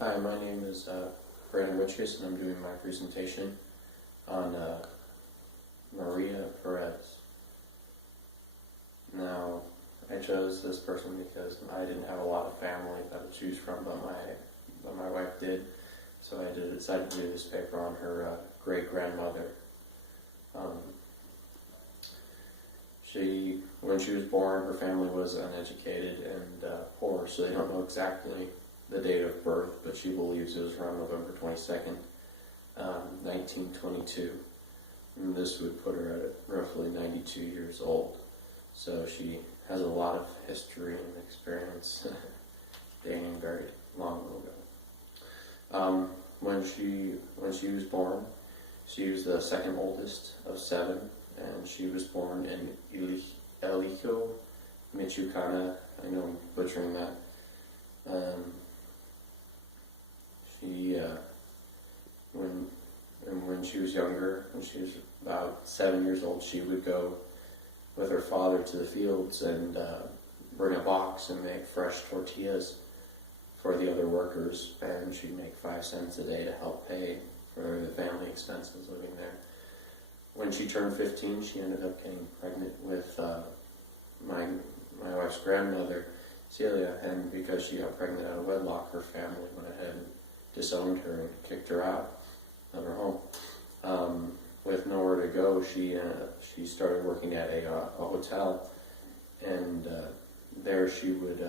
Hi, my name is Brandon Witchus, and I'm doing my presentation on Maria Perez. Now, I chose this person because I didn't have a lot of family that to choose from, but my wife did. So I decided to do this paper on her great-grandmother. When she was born, her family was uneducated and poor, so they don't know exactly the date of birth, but she believes it was around November 22nd, 1922. And this would put her at roughly 92 years old. So she has a lot of history and experience dating very long ago. When she was born, she was the second oldest of 7, and she was born in Eliko, Michoacán. I know I'm butchering that. When she was younger, when she was about 7 years old, she would go with her father to the fields and bring a box and make fresh tortillas for the other workers, and she'd make 5 cents a day to help pay for the family expenses living there. When she turned 15, she ended up getting pregnant with my wife's grandmother, Celia, and because she got pregnant out of wedlock, her family went ahead and disowned her and kicked her out of her home. With nowhere to go, she started working at a hotel, and there she would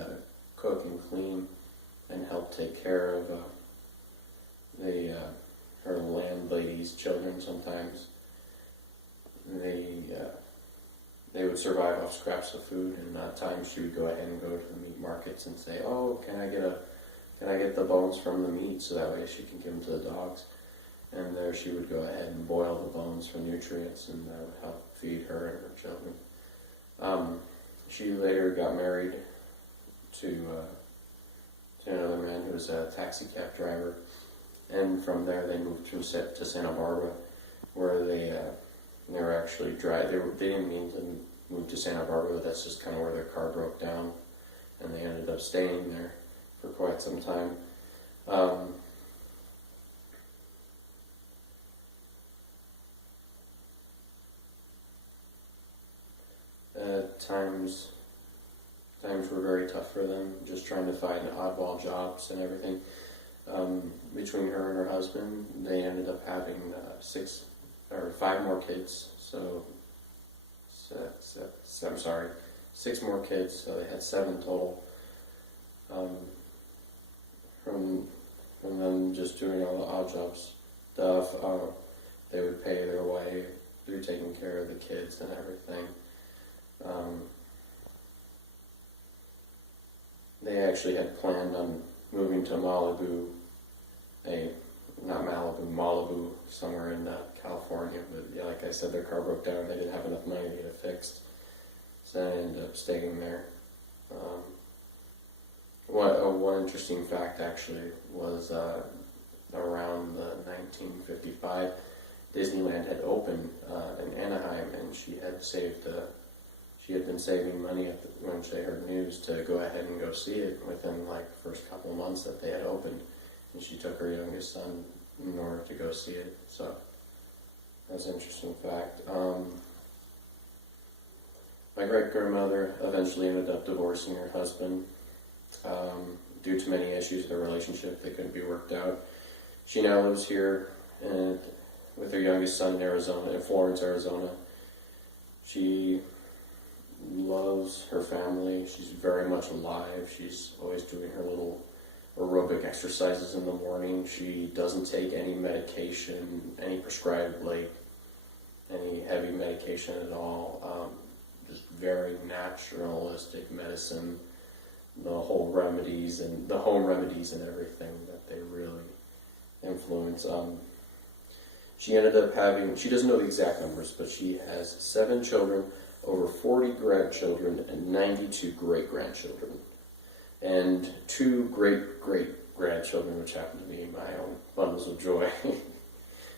cook and clean and help take care of her landlady's children. Sometimes they would survive off scraps of food, and at times she would go ahead and go to the meat markets and say, "Oh, can I get the bones from the meat so that way she can give them to the dogs?" And there she would go ahead and boil the bones for nutrients, and that would help feed her and her children. She later got married to another man who was a taxi cab driver, and from there they moved to Santa Barbara, where they were actually they didn't mean to move to Santa Barbara, but that's just kind of where their car broke down, and they ended up staying there for quite some time. Times were very tough for them, just trying to find oddball jobs and everything. Between her and her husband, they ended up having 5 more kids. So, 6 more kids. So they had 7 total. From them just doing all the odd jobs stuff, they would pay their way through taking care of the kids and everything. They actually had planned on moving to Malibu, somewhere in California, but yeah, like I said, their car broke down, they didn't have enough money to get it fixed, so they ended up staying there. One interesting fact actually was around 1955, Disneyland had opened in Anaheim, and she had been saving money when she heard news to go ahead and go see it within like the first couple of months that they had opened, and she took her youngest son in order to go see it. So that's an interesting fact. My great-grandmother eventually ended up divorcing her husband due to many issues in their relationship that couldn't be worked out. She now lives here with her youngest son in Florence, Arizona. She loves her family. She's very much alive. She's always doing her little aerobic exercises in the morning. She doesn't take any medication, any prescribed, any heavy medication at all. Just very naturalistic medicine, the home remedies and everything that they really influence. She ended up she doesn't know the exact numbers, but she has 7 children, over 40 grandchildren, and 92 great-grandchildren, and 2 great-great-grandchildren, which happen to be my own bundles of joy.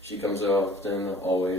She comes often, always.